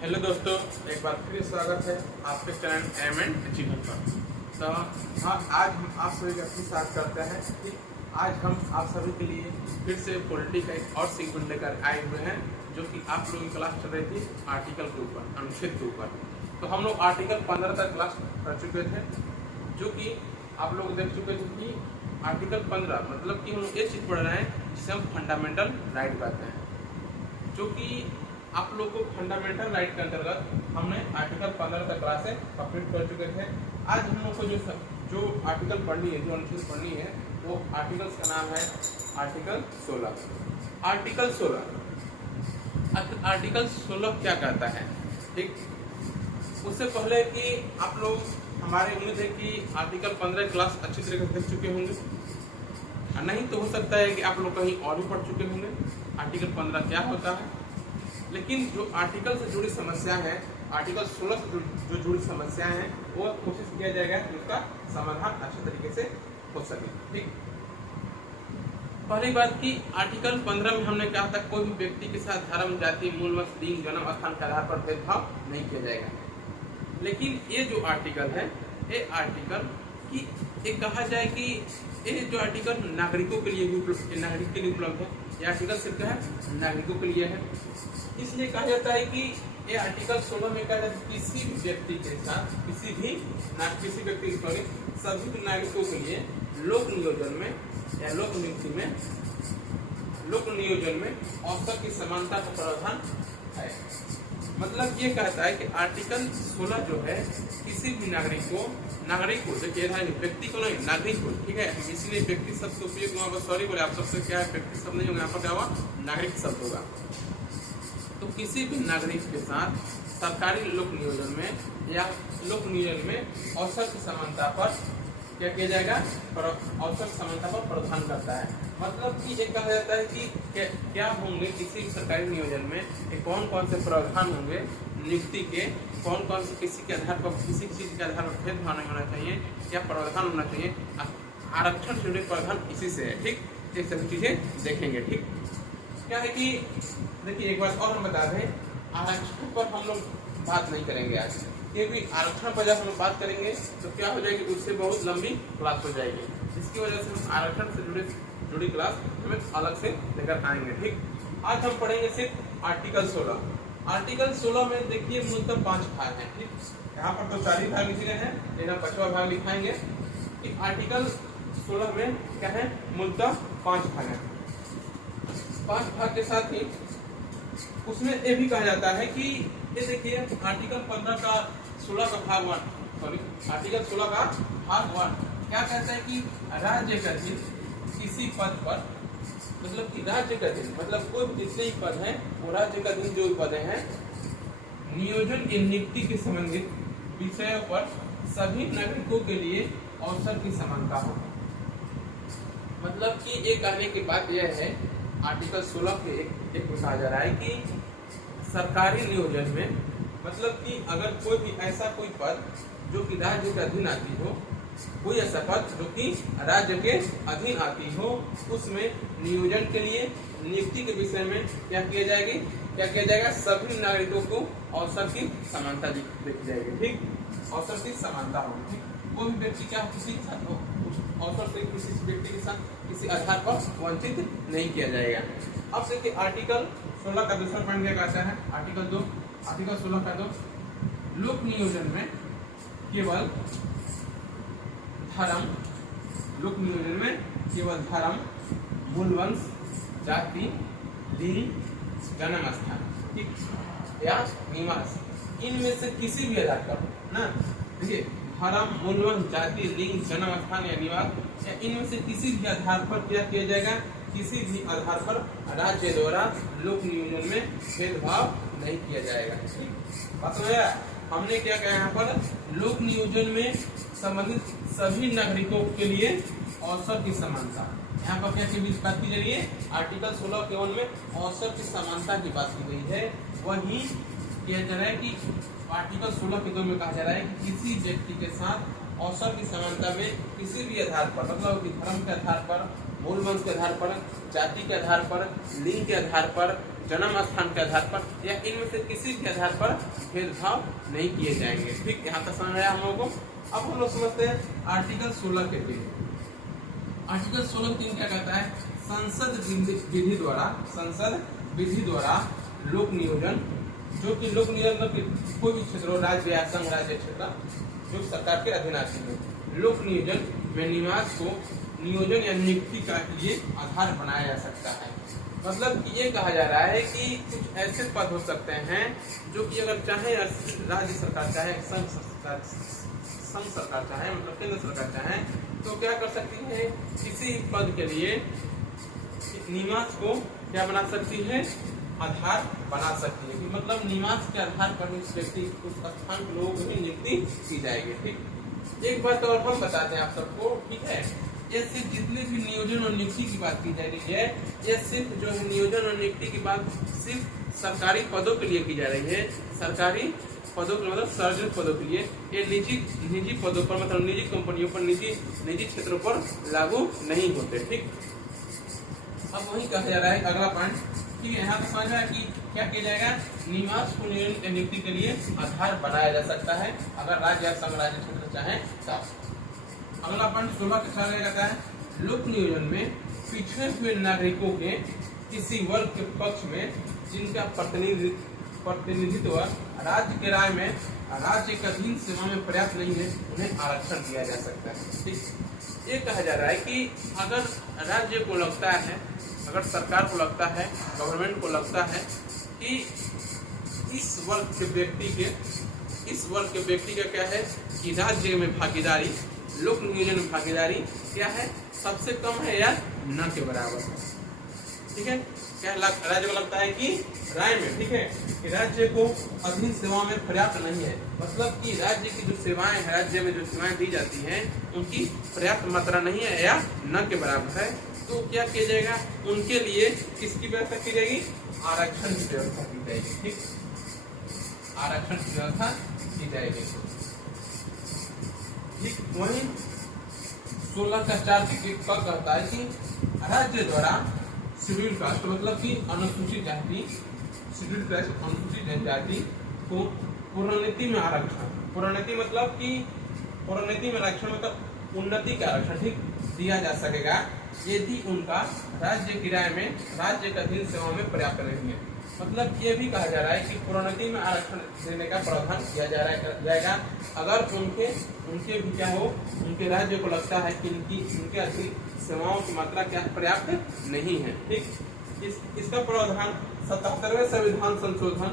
Hello दोस्तों, एक बार फिर स्वागत है आपके चैनल एम एंड अचीवमेंट पर। तो हाँ, आज हम आप सभी का फिर साथ करते हैं कि आज हम आप सभी के लिए फिर से पॉलिटी का एक और सीक्वेंस लेकर आए हुए हैं, जो कि आप लोगों की क्लास चल रही थी आर्टिकल के ऊपर, अनुच्छेद के ऊपर। तो हम लोग आर्टिकल 15 तक क्लास कर चुके थे, जो कि आप लोग देख चुके थे कि आर्टिकल 15 मतलब कि हम लोग ये चीज़ पढ़ रहे हैं जिसे हम फंडामेंटल राइट कहते हैं, जो कि आप लोग को फंडामेंटल राइट के अंतर्गत हमने आर्टिकल 15 तक क्लासें कंप्लीट कर चुके थे। आज हम लोग को जो आर्टिकल पढ़नी है, जो अनुच्छेद पढ़नी है, वो आर्टिकल्स का नाम है आर्टिकल 16। आर्टिकल 16 आर्टिकल 16 क्या कहता है, ठीक। उससे पहले कि आप लोग, हमारी उम्मीद है कि आर्टिकल 15 क्लास अच्छी तरीके से देख चुके होंगे, नहीं तो हो सकता है कि आप लोग कहीं और भी पढ़ चुके होंगे आर्टिकल 15 क्या होता है। लेकिन जो आर्टिकल से जुड़ी समस्या है, आर्टिकल 16 से जो जुड़ी समस्याएं हैं, वो कोशिश किया जाएगा कि उसका समाधान अच्छे तरीके से हो सके, ठीक। पहली बात की आर्टिकल 15 में हमने कहा था कोई भी व्यक्ति के साथ धर्म, जाति, मूल वंश, लिंग, जन्म स्थान के आधार पर भेदभाव नहीं किया जाएगा। लेकिन ये जो आर्टिकल है, ये आर्टिकल की एक कहा जाए कि ये जो आर्टिकल नागरिकों के लिए भी नागरिक के लिए उपलब्ध है। ये आर्टिकल सिर्फ है नागरिकों के लिए है, इसलिए कहा जाता है कि ये आर्टिकल 16 में कहा जाता है किसी भी व्यक्ति के साथ किसी व्यक्ति सभी नागरिकों के लिए लोक नियोजन में या लोक नियोजन में अवसर की समानता का प्रावधान है। मतलब ये कहता है कि आर्टिकल 16 जो है किसी भी नागरिक को देखिए, व्यक्ति को नहीं, नागरिक को, ठीक है। इसलिए व्यक्ति शब्द उपयोग वहाँ पर सॉरी बोले आप सबसे, क्या है व्यक्ति शब्द नहीं होगा, यहाँ पर क्या होगा नागरिक शब्द होगा। तो किसी भी नागरिक के साथ सरकारी लोक नियोजन में या लोक नियोजन में अवसर की समानता पर क्या किया जाएगा, अवसर समानता पर प्रावधान करता है। मतलब कि ये कहा जाता है कि क्या होंगे किसी भी सरकारी नियोजन में कौन कौन से प्रावधान होंगे नियुक्ति के, कौन कौन से किसी के आधार पर, किसी चीज के आधार पर भेदभाव नहीं होना चाहिए, क्या प्रावधान होना चाहिए। आरक्षण से जुड़े प्रावधान इसी से है, ठीक। ये सभी चीजें देखेंगे, ठीक। क्या है कि देखिए, एक बात और हम बता दें, आरक्षण पर हम लोग बात नहीं करेंगे आज, क्योंकि आरक्षण पर जब हम बात करेंगे तो क्या हो जाएगी, उससे बहुत लंबी क्लास हो जाएगी। इसकी वजह से हम आरक्षण से जुड़ी क्लास हमें अलग से लेकर आएंगे, ठीक। आज हम पढ़ेंगे सिर्फ आर्टिकल 16। आर्टिकल 16 में देखिए मूलतः 5 भाग हैं, ठीक। यहाँ पर तो 4 ही भाग लिखे गए हैं, लेकिन हम 5वां भाग लिखाएंगे कि आर्टिकल 16 में क्या है, मूलतः 5 भाग हैं। 5 भाग के साथ ही उसमें ये भी कहा जाता है कि ये देखिए आर्टिकल 15 का 16 का भाग 1, सॉरी आर्टिकल 16 का भाग 1 क्या कहता है कि राज्य का अधीन किसी पद पर, मतलब कि राज्य का अधीन मतलब कोई जितने ही पद हैं, वो राज्य का अधीन जो पद हैं, नियोजन या नियुक्ति के संबंधित विषयों पर सभी नागरिकों के लिए अवसर की समानता हो। मतलब कि ये कहने की बात यह है, आर्टिकल 16 के एक में कहा जा रहा है कि सरकारी नियोजन में, मतलब कि अगर कोई भी ऐसा कोई पद जो कि राज्य के अधीन आती हो, कोई ऐसा पद जो कि राज्य के अधीन आती हो, उसमें नियोजन के लिए, नियुक्ति के विषय में क्या किया जाएगा, सभी नागरिकों को अवसर की समानता देखी जाएगी, ठीक। अवसर की समानता होगी, ठीक। कोई भी व्यक्ति क्या किसी के साथ अवसर से किसी व्यक्ति के साथ किसी आधार पर वंचित नहीं किया जाएगा। अब देखिए आर्टिकल 16 का दूसरा पॉइंट क्या कहता है, आर्टिकल 16 का 2, लोक नियोजन में केवल धर्म, मूल वंश, जाति, लिंग, जन्म स्थान, ठीक, या निवास, इनमें से किसी भी आधार पर ना, देखिए धर्म, मूल वंश, जाति, लिंग, जन्म स्थान या निवास, या इनमें से किसी भी आधार पर क्या किया जाएगा, किसी भी आधार पर राज्य द्वारा लोक नियोजन में भेदभाव नहीं किया जाएगा, ठीक। बात समझ आया? हमने क्या कहा यहाँ पर, लोक नियोजन में संबंधित सभी नागरिकों के लिए अवसर की समानता। यहाँ पर क्या बात की जा रही है, आर्टिकल 16 के 1 में अवसर की समानता की बात की गई है। वही किया जा रहा है कि आर्टिकल 16 के 2 में कहा जा रहा है कि किसी व्यक्ति के साथ अवसर की समानता में किसी भी आधार पर, मतलब कि धर्म के आधार पर, मूल वंश के आधार पर, जाति के आधार पर, लिंग के आधार पर, जन्म स्थान के आधार पर या इनमें से किसी के आधार पर भेदभाव नहीं किए जाएंगे। ठीक, यहाँ तक समझ आया हम लोगों को। अब हम लोग समझते हैं आर्टिकल 16 के 3। आर्टिकल 16 के 3 क्या कहता है? संसद विधि द्वारा लोक नियोजन, जो कि लोक नियोजन कोई भी क्षेत्र हो, राज्य या संघ राज्य क्षेत्र जो सरकार के अधीन आती है, लोक नियोजन में निवास को नियोजन या नियुक्ति का लिए आधार बनाया जा सकता है। मतलब ये कहा जा रहा है कि कुछ ऐसे पद हो सकते हैं जो कि अगर चाहे राज्य सरकार चाहे, संघ सरकार चाहे, मतलब केंद्र सरकार चाहे, तो क्या कर सकती है? किसी पद के लिए निवास को क्या बना सकती है? आधार बना सकती है। मतलब निवास के आधार पर उस व्यक्ति, उस स्थान के लोगों की नियुक्ति की जाएगी। ठीक, एक बात और हम बताते हैं आप सबको, ठीक है? ये सिर्फ जितने भी नियोजन और नियुक्ति की बात की जा रही है, ये सिर्फ जो है नियोजन और नियुक्ति की बात सिर्फ सरकारी पदों के लिए की जा रही है। सरकारी पदों के मतलब सार्वजनिक पदों के लिए, ये निजी पदों पर, मतलब निजी कंपनियों पर, निजी क्षेत्रों पर लागू नहीं होते। ठीक, अब वही कहा जा रहा है अगला पॉइंट, ठीक है? यहाँ पे समझ में कि क्या किया जाएगा? निवास को नियुक्ति के लिए आधार बनाया जा सकता है अगर राज्य या संघ राज्य क्षेत्र चाहे तब। अगला पॉइंट 16 के साथ कहता है लोक नियोजन में पिछड़े हुए नागरिकों के किसी वर्ग के पक्ष में जिनका प्रतिनिधित्व राज्य के राय में राज्य के अधीन सेवा में पर्याप्त नहीं है, उन्हें आरक्षण दिया जा सकता है। ठीक, ये कहा जा रहा है कि अगर राज्य को लगता है, अगर सरकार को लगता है, गवर्नमेंट को लगता है कि इस वर्ग के व्यक्ति का क्या है कि राज्य में भागीदारी, लोक नियोजन में भागीदारी क्या है? सबसे कम है या न के बराबर है। ठीक है, क्या राज्य को लगता है कि राय में, ठीक है, कि राज्य को अधीन सेवाओं में पर्याप्त नहीं है, मतलब कि राज्य की जो सेवाएं हैं, राज्य में जो सेवाएं दी जाती हैं उनकी पर्याप्त मात्रा नहीं है या न के बराबर है, तो क्या किया जाएगा? उनके लिए किसकी व्यवस्था की जाएगी? आरक्षण की व्यवस्था की जाएगी। ठीक, आरक्षण की व्यवस्था की जाएगी। ठीक, वही 16 का 4 कहता है कि राज्य द्वारा शेड्यूल कास्ट, मतलब कि अनुसूचित जाति, शेड्यूल कास्ट, अनुसूचित जनजाति को प्रोन्नति में आरक्षण, प्रोन्नति मतलब कि प्रोन्नति में आरक्षण मतलब उन्नति का आरक्षण, ठीक, दिया जा सकेगा यदि उनका राज्य किराए में राज्य के अधीन सेवाओं में पर्याप्त नहीं है। मतलब ये भी कहा जा रहा है कि प्रोन्नति में आरक्षण देने का प्रावधान किया जाएगा अगर उनके भी क्या हो, उनके राज्य को लगता है कि उनके अधीन सेवाओं की मात्रा क्या पर्याप्त नहीं है। ठीक, इसका प्रावधान 77वें संविधान संशोधन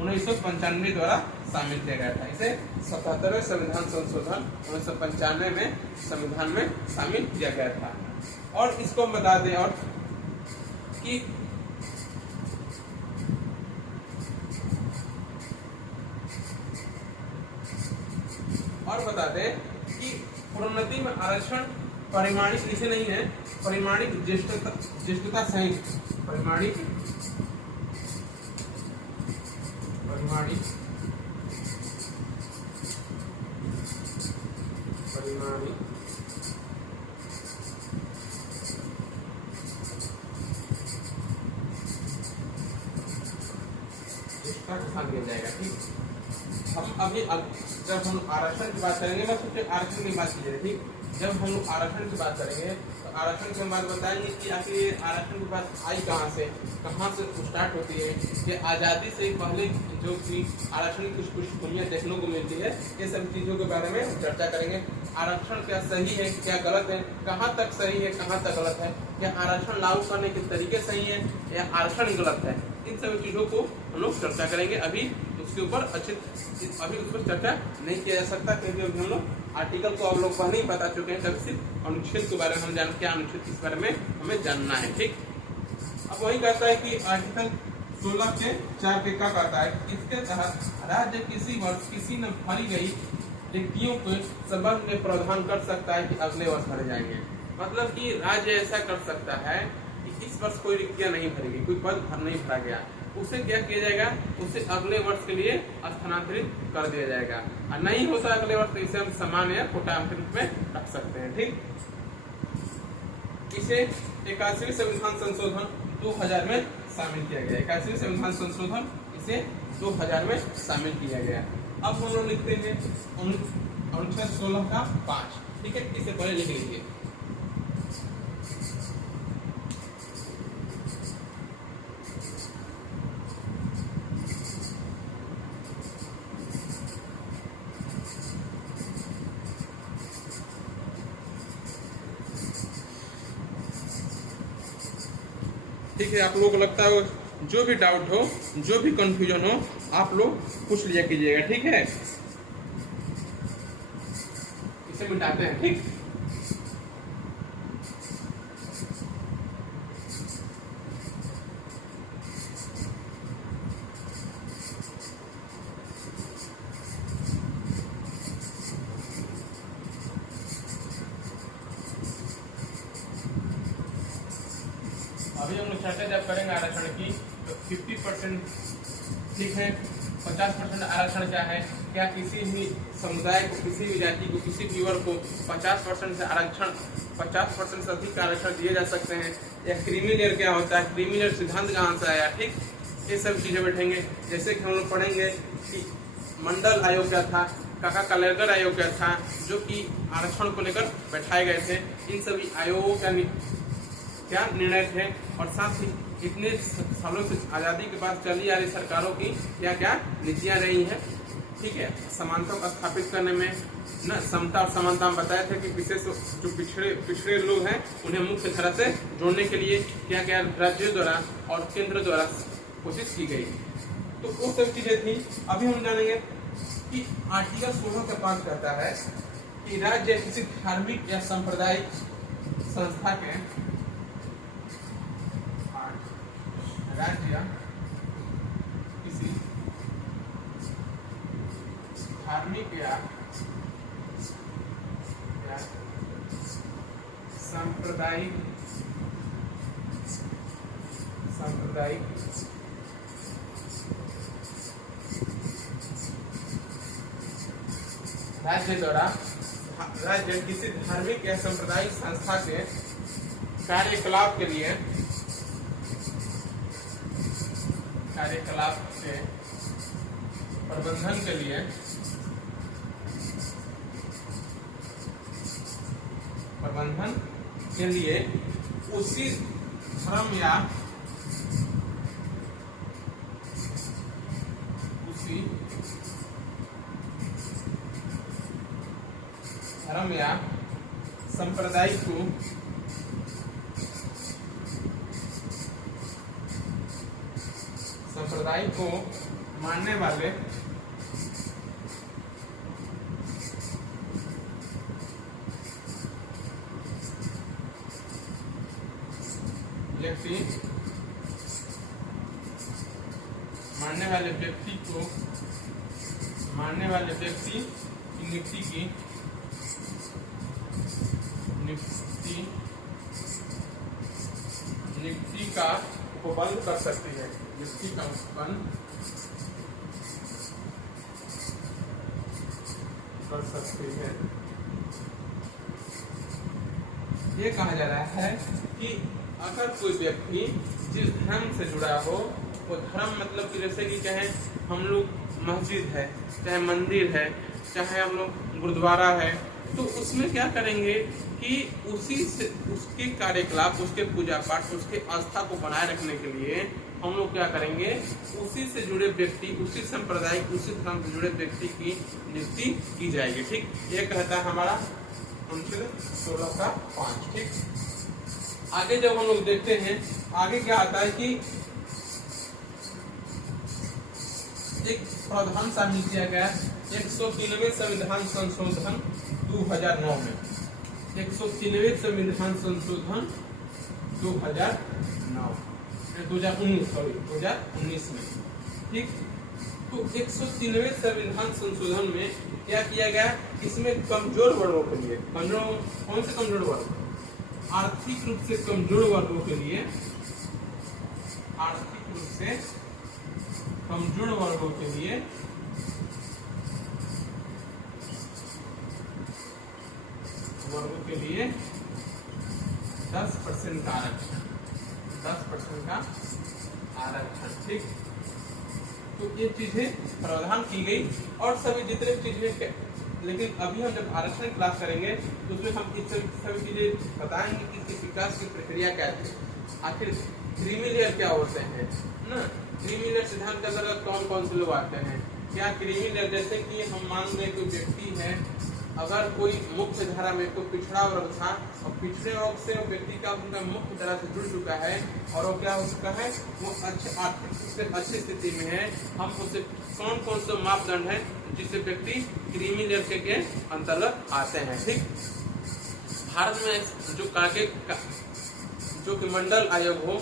1995 द्वारा शामिल किया गया था। इसे 77वें संविधान संशोधन 1995 में संविधान में शामिल किया गया था। और इसको हम बता दें और कि प्रोन्नति में आरक्षण परिमाणिक इसे नहीं है, परिमाणिक ज्येष्ठता सहित परिमाणिक दिया जाएगा। ठीक, हम अभी जब हम आरक्षण की बात करेंगे, मैं सोचे आरक्षण की बात कीजिए। ठीक, जब हम लोग आरक्षण की बात करेंगे तो आरक्षण के बाद बताएंगे कि आखिर आरक्षण की बात आई कहाँ से स्टार्ट होती है। ये आज़ादी से पहले जो कि आरक्षण की कुछ दुनिया देखने को मिलती है, ये सब चीज़ों के बारे में चर्चा करेंगे। आरक्षण क्या सही है, क्या गलत है, कहाँ तक सही है, कहाँ तक गलत है, क्या आरक्षण लागू करने के तरीके सही है या आरक्षण गलत है, इन सब चीज़ों को हम लोग चर्चा करेंगे। अभी उसके ऊपर अभी उस पर चर्चा नहीं किया जा सकता, क्योंकि अभी हम लोग आर्टिकल को आप लोग पहले ही बता चुके हैं। तब सिर्फ अनुच्छेद के बारे में हम जान, क्या अनुच्छेद किस बारे में हमें जानना है। ठीक, अब वही कहता है कि आर्टिकल 16 के 4 के क्या कहता है, इसके तहत राज्य किसी वर्ष किसी न भरी गई रिक्तियों के संबंध में प्रावधान कर सकता है कि अगले वर्ष भरे जाएंगे। मतलब कि राज्य ऐसा कर सकता है कि इस वर्ष कोई रिक्तियां नहीं भरेगी, कोई पद नहीं भरा गया, उसे क्या किया जाएगा, उसे अगले वर्ष के लिए स्थानांतरित कर दिया जाएगा। और नहीं होता अगले वर्ष, तो इसे हम सामान्य या कोटा के रूप में रख सकते हैं। ठीक, इसे 81वें संविधान संशोधन 2000 में शामिल किया गया। 81वें संविधान संशोधन इसे 2000 में शामिल किया गया। अब हम लोग लिखते हैं अनुच्छेद 16 का 5, ठीक है, इसे पहले लिख लीजिए। ठीक है, आप लोगों को लगता है जो भी डाउट हो, जो भी कंफ्यूजन हो, आप लोग पूछ लिया कीजिएगा, ठीक है। इसे मिटाते हैं, ठीक। अभी हम लोग चर्चा जब करेंगे आरक्षण की तो 50% ठीक है, 50% आरक्षण क्या है, क्या किसी भी समुदाय को, किसी भी जाति को, किसी भी वर्ग को 50% से आरक्षण, 50% से अधिक आरक्षण दिए जा सकते हैं, या क्रीमी लेयर क्या होता है, क्रीमी लेयर सिद्धांत कहाँ से आया, ठीक, ये सब चीजें बैठेंगे। जैसे कि हम लोग पढ़ेंगे कि मंडल आयोग क्या था, काका कलेक्टर आयोग क्या था, जो कि आरक्षण को लेकर बैठाए गए थे। इन सभी आयोगों का क्या निर्णय थे, और साथ ही इतने सालों से आज़ादी के बाद चली आ रही सरकारों की क्या क्या नीतियाँ रही हैं, ठीक है। समानता को स्थापित करने में न समता और समानता में बताए थे कि विशेष जो पिछड़े लोग हैं उन्हें मुख्य धारा से जोड़ने के लिए क्या क्या राज्यों द्वारा और केंद्र द्वारा कोशिश की गई, तो वो सब चीजें थी। अभी हम जानेंगे कि आर्टिकल 16 का पाठ कहता है कि राज्य किसी धार्मिक या सांप्रदायिक संस्था के, राज्य किसी धार्मिक या सांप्रदायिक राज्य द्वारा, राज्य किसी धार्मिक या सांप्रदायिक संस्था के कार्यकलाप के लिए, कार्यकलाप के प्रबंधन के लिए उसी धर्म या संप्रदाय को मानने वाले व्यक्ति की नियुक्ति का उपबंध कर सकती है, नियुक्ति का उपबंध कर सकती है। ये कहा जा रहा है कि अगर कोई व्यक्ति जिस धर्म से जुड़ा हो, वो धर्म मतलब कि जैसे कि चाहे हम लोग मस्जिद है, चाहे मंदिर है, चाहे हम लोग गुरुद्वारा है, तो उसमें क्या करेंगे कि उसी से उसके कार्यकलाप, उसके पूजा पाठ, उसके आस्था को बनाए रखने के लिए हम लोग क्या करेंगे, उसी से जुड़े व्यक्ति, उसी संप्रदाय, उसी धर्म से जुड़े व्यक्ति की नियुक्ति की जाएगी, ठीक। ये कहता है हमारा अनुच्छेद 16 का 5, ठीक। आगे जब हम लोग देखते हैं, आगे क्या आता है कि एक प्रावधान शामिल किया गया 103वें संविधान संशोधन 2009 में, 103वें संविधान संशोधन 2019 में, ठीक। तो 103वें संविधान संशोधन में क्या किया गया, इसमें कमजोर वर्गों के लिए, कौन से कमजोर वर्ग, आर्थिक रूप से कमजोर वर्गों के लिए, आर्थिक रूप से कमजोर वर्गों के लिए वर्गों के लिए 10% का आरक्षण, 10% का आरक्षण। ठीक, तो ये चीजें प्रावधान की गई और सभी जितने चीजें, लेकिन अभी हम जब आरक्षण क्लास करेंगे तो उसमें हम इस सभी चीजें बताएंगे कि इसके विकास की प्रक्रिया क्या थी, आखिर क्रीमी लेयर क्या होते हैं ना, क्रीमी लेयर सिद्धांत के अंतर्गत कौन कौन से लोग आते हैं, क्या क्रीमी लेयर, जैसे कि हम मान लें कोई व्यक्ति है, अगर कोई मुख्य धारा में कोई पिछड़ा वर्ग था और पिछड़े वर्ग से वो व्यक्ति का उनका मुख्य धारा से जुड़ चुका है और वो क्या हो चुका है, वो अच्छे आर्थिक से अच्छी स्थिति में है, हम उसे कौन कौन से मापदंड है जिससे व्यक्ति क्रीमी लेयर के अंतर्गत आते हैं। ठीक, भारत में जो काके जो कि मंडल आयोग हो,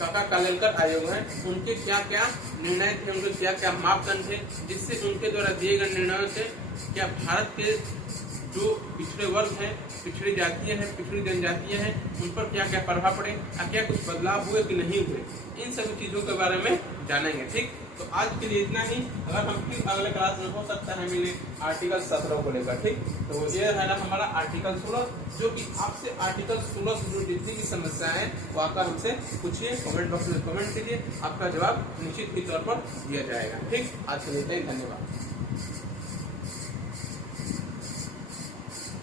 काका कालेलकर आयोग है, उनके क्या क्या निर्णय थे, उनके क्या क्या मापदंड थे जिससे उनके द्वारा दिए गए निर्णयों से क्या भारत के जो पिछड़े वर्ग हैं, पिछड़ी जातियां हैं, पिछड़ी जनजातियां हैं, उन पर क्या क्या प्रभाव पड़े, क्या कुछ बदलाव हुए कि नहीं हुए, इन सभी चीजों के बारे में जानेंगे। ठीक, तो आज के लिए इतना ही। अगर हम फिर अगले क्लास में हो सकता है मिले आर्टिकल 17 को लेकर। ठीक, तो ये है ना हमारा आर्टिकल 16, जो कि आपसे आर्टिकल 16 से जो जितनी भी समस्या है वो आकर हमसे पूछिए, कमेंट बॉक्स में कमेंट कीजिए, आपका जवाब निश्चित ही तौर पर दिया जाएगा। ठीक, आज के लिए धन्यवाद।